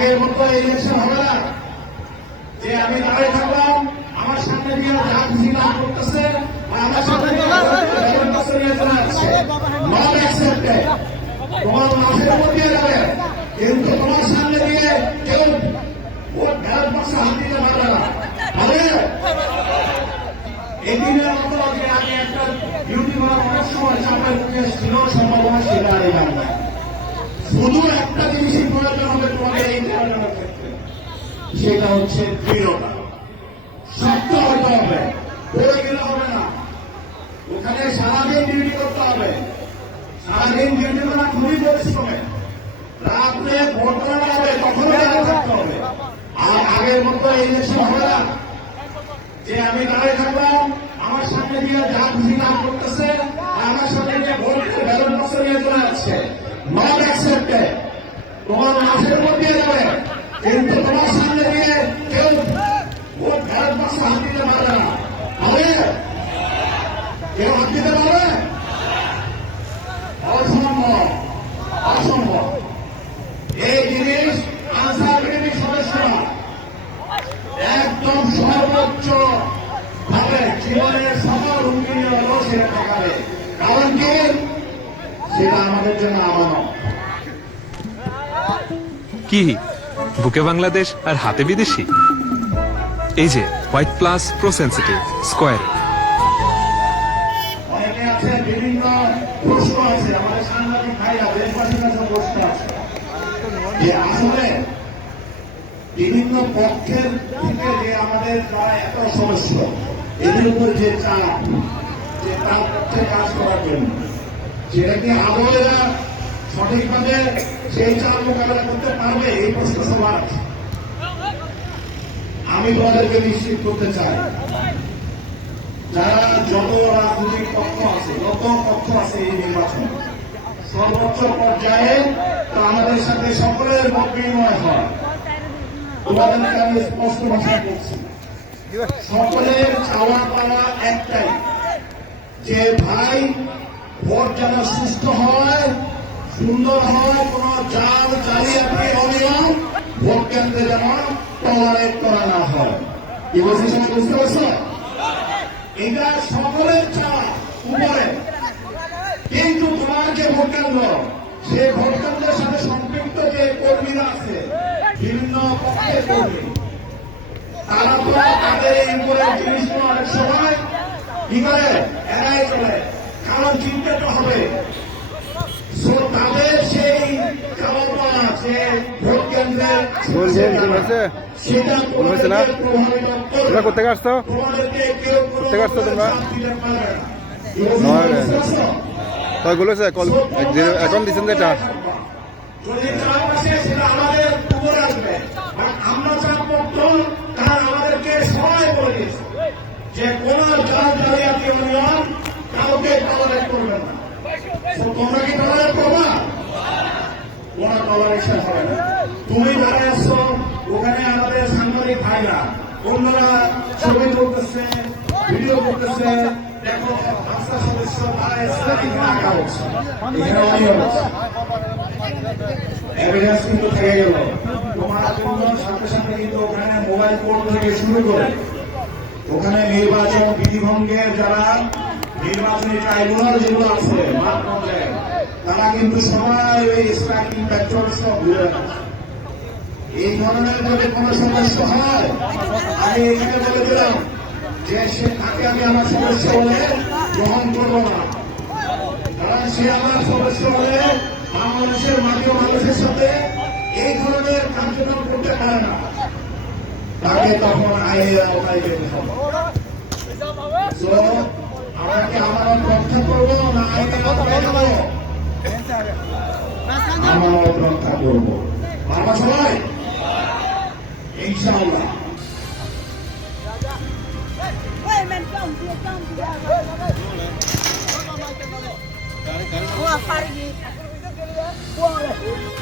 আগের মতো ইলেকশন হবে না যে আমি দাঁড়িয়ে থাকলাম আমার সামনে দিয়ে যা খুশি না করতেছে আমার সামনে নট অ্যাকসেপ্টেড। তোমার মাঠের উপর দিয়ে যাবে কিন্তু তোমার সামনে দিয়ে কেউ ভোট ব্যালট বাক্সে হাত দিতে পারবে না। এই দিনের মতো আজকে আমি একটা ডিউটি করার অনেক সময় চাপের মুখে ছিল সম্ভাবনা সেটা আর এলাম না। শুধু একটা জিনিসই প্রয়োজন হবে তোমাদের এই নির্বাচনের ক্ষেত্রে, সেটা হচ্ছে দৃঢ়তা। শক্ত হতে হবে, পড়ে গেলে হবে না। ওখানে সারাদিন ডিউটি করতে হবে, সারাদিন ডিউটি করা খুবই পরিশ্রমে। রাত্রে ভোট করা হবে তখনও জায়গা থাকতে হবে। আর আগের মতো ইলেকশন হবে না যে আমি দাঁড়িয়ে থাকলাম আমার সামনে দিয়ে যা খুশি না করতেছে আমার সামনে দিয়ে ভোট ব্যালট বাক্স নিয়ে চলে যাচ্ছে। Not accepted. তোমার মাঠের উপর দিয়ে যাবে কিন্তু তোমার সামনে দিয়ে কেউ ভোট ব্যালট বাক্স হাত দিতে পারবে না। হবে কেউ হাত দিতে পারবে? অসম্ভব, অসম্ভব। এই জিনিস আনসার কমিটির সদস্যরা একদম সর্বোচ্চ ভাবে জীবনের সকল হুমকি নিয়ে হলো সেটা দেখাবে। কারণ কি সেটা আমাদের জন্য আমানত। কি বুকে বাংলাদেশ আর হাতে বিদেশি? এই যে white plus pro sensitive square. অনেকে আছে বিভিন্ন প্রশ্ন আছে, আমাদের সাংবাদিক ভাইরা দেশবাসীর কাছে প্রশ্ন আছে যে আসলে বিভিন্ন পক্ষের থেকে যে আমাদের যারা এত সদস্য এদের উপর যে চাপ, যে তার পক্ষে কাজ করার জন্য সেটা কি আদৌ এরা সঠিকভাবে সেই চাপ মোকাবেলা করতে পারবে? এই প্রশ্ন সবার আছে। আমি তোমাদেরকে নিশ্চিত করতে চাই যারা যত রাজনৈতিক পক্ষ আছে, যত পক্ষ আছে এই নির্বাচন সর্বোচ্চ পর্যায়ে তা আমাদের সাথে সকলের মত বিনিময় হয়। তোমাদেরকে আমি স্পষ্ট ভাষায় বলছি, সকলের চাওয়া পাওয়া একটাই যে ভাই ভোট যেন সুস্থ হয়, সুন্দর হয়, কোন জাল জালিয়াতি অনিয়ম ভোট কেন্দ্রে যেন টলারেট করা না হয়। কি বলছি সবাই বুঝতে পারছো? এটা সকলের চাওয়া উপরে। কিন্তু তোমার যে ভোট কেন্দ্র, সেই ভোট কেন্দ্রের সাথে সম্পৃক্ত যে কর্মীরা আছে, বিভিন্ন পক্ষের কর্মী, তারা তো তাদের এই উপরের জিনিসগুলো অনেক সময় কি করে এড়াই চলে। কারণ চিন্তাটা হবে তাদের সেই চাওয়া পাওয়া যে ভোট কেন্দ্রে সেটা তোমরা কোথেকে আসছো? কোথেকে আসছো তোমরা? তাই বলেছে এখন দিচ্ছেন যেটা যদি চাপ আসে সেটা আমাদের উপরে আসবে। আমরা চাপ করতাম তারা আমাদেরকে সবাই বলে দিয়েছে যে কোন জাল জালিয়াতি অনিয়ম কাউকে টলারেট করবে না। তোমরা কি টলারেট করবা? কোন টলারেশন হবে না। তুমি যারা আসছো ওখানে আমাদের সাংবাদিক ভাইরা অন্যরা ছবি করতেছে, ভিডিও করতেছে, দেখো পাঁচটা সদস্য তারা এসে এখানে আঁকা হচ্ছে, এখানে অনিয়ম হচ্ছে, এভিডেন্স কিন্তু থেকে গেল। তোমার জন্য সাথে সাথে কিন্তু ওখানে মোবাইল ফোন থেকে শুরু করে ওখানে নির্বাচন বিধিভঙ্গের যারা নির্বাচনী ট্রাইব্যুনাল যেগুলো আছে মাঠ পর্যায়ে তারা কিন্তু সবাই ওই স্ট্রাইকিং ফ্যাক্টর সব ঘুরে রাখছে। এই ধরনের যদি কোন সদস্য হয় আমি এখানে বলে দিলাম যে সে তাকে আমি আমার সদস্য বলে গ্রহণ করবো না। কারণ সে আমার সদস্য হলে বাংলাদেশের মাটি ও মানুষের সাথে এই ধরনের কার্যক্রম করতে পারে না, তাকে তখন আইনের আওতায় যেতে হবে। আমরা কি আমানত রক্ষা করবো না আইনের আওতায় যাবো? আমানত রক্ষা করবো আমরা সবাই ইনশাআল্লাহ। Buang,